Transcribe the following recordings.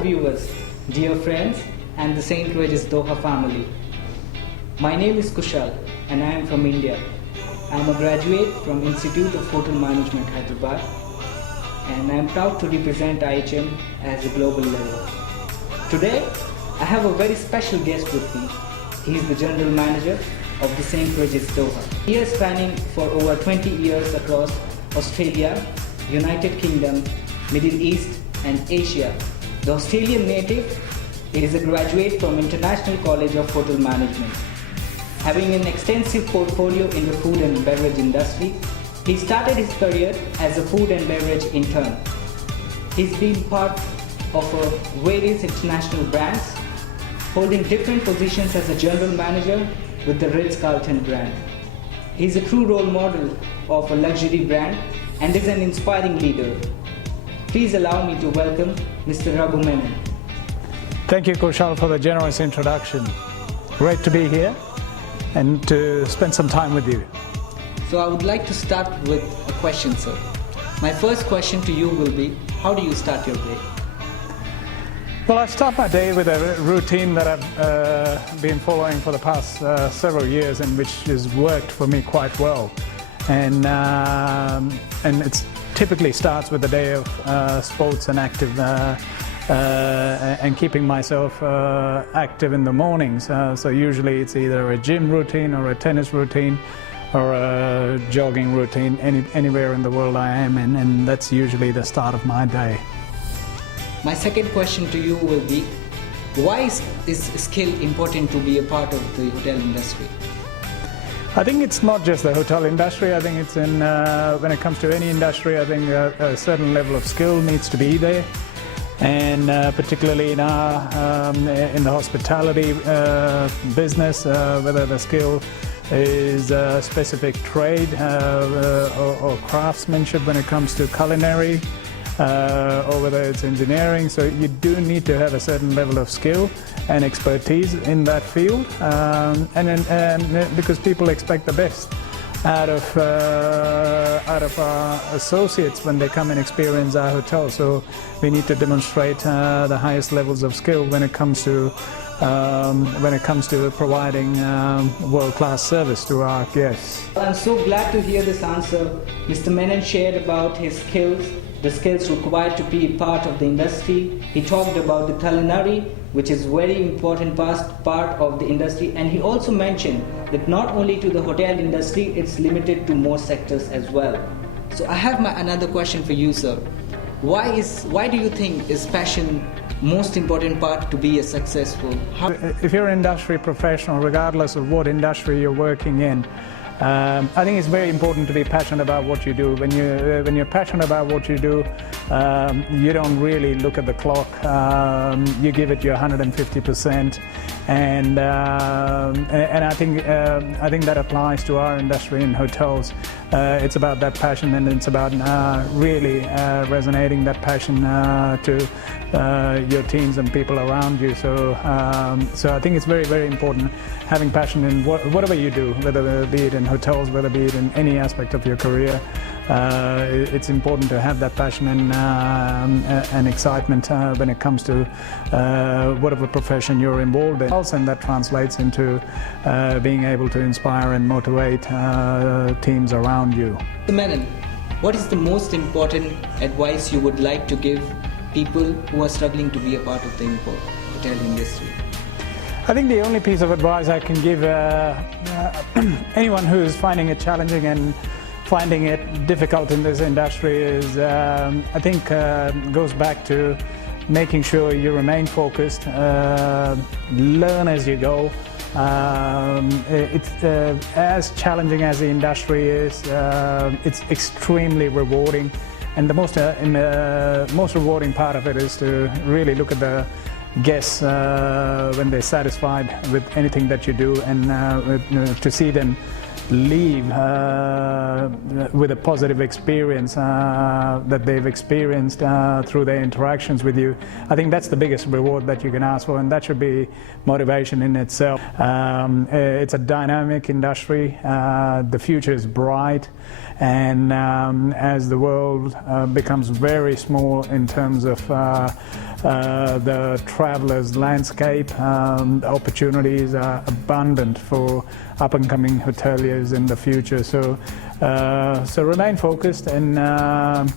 Viewers, dear friends, and the St. Regis Doha family. My name is Kushal and I am from India. I am a graduate from Institute of Hotel Management, Hyderabad, and I am proud to represent IHM as a global level. Today, I have a very special guest with me. He is the General Manager of the St. Regis Doha. He is spanning for over 20 years across Australia, United Kingdom, Middle East and Asia. The Australian native is a graduate from International College of Hotel Management. Having an extensive portfolio in the food and beverage industry, he started his career as a food and beverage intern. He's been part of various international brands, holding different positions as a general manager with the Ritz-Carlton brand. He's a true role model of a luxury brand and is an inspiring leader. Please allow me to welcome Mr. Raghu Menon. Thank you, Kushal, for the generous introduction. Great to be here and to spend some time with you. So I would like to start with a question, sir. My first question to you will be, how do you start your day? Well, I start my day with a routine that I've been following for the past several years and which has worked for me quite well. And it typically starts with a day of sports and active and keeping myself active in the mornings. So usually it's either a gym routine or a tennis routine or a jogging routine anywhere in the world I am in, and that's usually the start of my day. My second question to you will be, why is skill important to be a part of the hotel industry? I think it's not just the hotel industry. I think it's in when it comes to any industry, I think a certain level of skill needs to be there. And particularly in the hospitality business, whether the skill is a specific trade or craftsmanship when it comes to culinary, or whether it's engineering. So you do need to have a certain level of skill and expertise in that field, and because people expect the best out of our associates when they come and experience our hotel. So we need to demonstrate the highest levels of skill when it comes to providing world-class service to our guests. I'm so glad to hear this answer. Mr. Menon shared about his skills, the skills required to be part of the industry. He talked about the culinary, which is very important part of the industry, and he also mentioned that not only to the hotel industry, it's limited to more sectors as well. So I have another question for you, sir. Why do you think is passion most important part to be a successful? If you're an industry professional, regardless of what industry you're working in, I think it's very important to be passionate about what you do. When you're passionate about what you do, you don't really look at the clock. You give it your 150%, and I think that applies to our industry in hotels. It's about that passion, and it's about really resonating that passion to your teams and people around you. So I think it's very, very important having passion in whatever you do, whether be it in hotels, whether be it in any aspect of your career. It's important to have that passion and excitement when it comes to whatever profession you're involved in. And that translates into being able to inspire and motivate teams around you. Mr. Menon, what is the most important advice you would like to give people who are struggling to be a part of the hotel industry? I think the only piece of advice I can give anyone who is finding it challenging and finding it difficult in this industry is, I think, goes back to making sure you remain focused, learn as you go. It's as challenging as the industry is, it's extremely rewarding. And the most rewarding part of it is to really look at the guests when they're satisfied with anything that you do, and to see them leave with a positive experience that they've experienced through their interactions with you. I think that's the biggest reward that you can ask for, and that should be motivation in itself. It's a dynamic industry. The future is bright, and as the world becomes very small in terms of the traveller's landscape, opportunities are abundant for up-and-coming hoteliers in the future. So remain focused and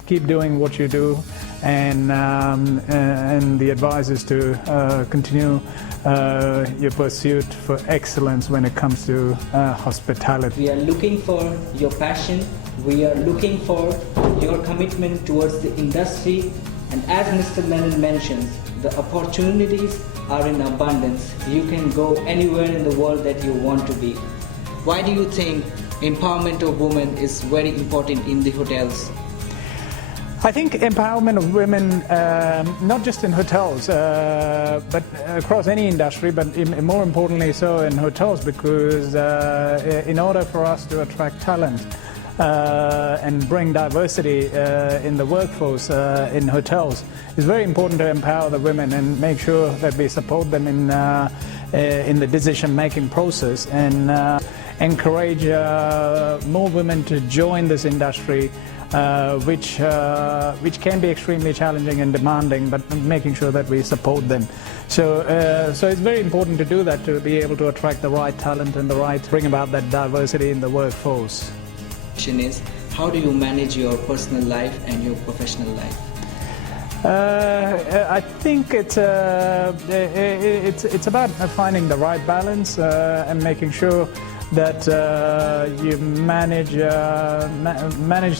keep doing what you do, and the advice is to continue your pursuit for excellence when it comes to hospitality. We are looking for your passion, we are looking for your commitment towards the industry, and as Mr. Menon mentions, the opportunities are in abundance. You can go anywhere in the world that you want to be. Why do you think empowerment of women is very important in the hotels? I think empowerment of women, not just in hotels, but across any industry, but more importantly so in hotels, because in order for us to attract talent and bring diversity in the workforce in hotels, it's very important to empower the women and make sure that we support them in the decision-making process, and encourage more women to join this industry, which can be extremely challenging and demanding, but making sure that we support them. So it's very important to do that, to be able to attract the right talent and bring about that diversity in the workforce. Question is, how do you manage your personal life and your professional life? I think it's about finding the right balance and making sure that you manage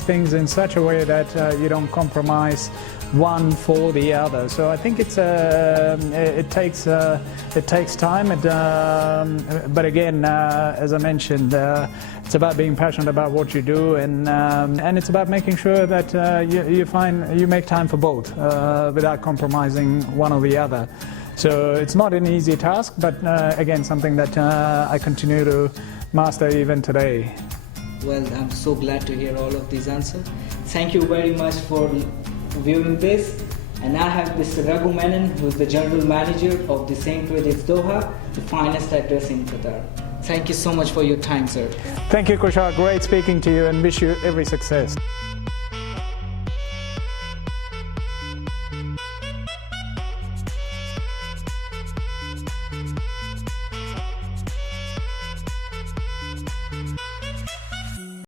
things in such a way that you don't compromise one for the other. So I think it takes time, but again, as I mentioned, it's about being passionate about what you do, and it's about making sure that you make time for both without compromising one or the other. So it's not an easy task, but again, something that I continue to master even today. Well, I'm so glad to hear all of these answers. Thank you very much for viewing this. And I have Mr. Raghu Menon, who is the General Manager of the St. Regis Doha, the finest address in Qatar. Thank you so much for your time, sir. Thank you, Kushal. Great speaking to you, and wish you every success.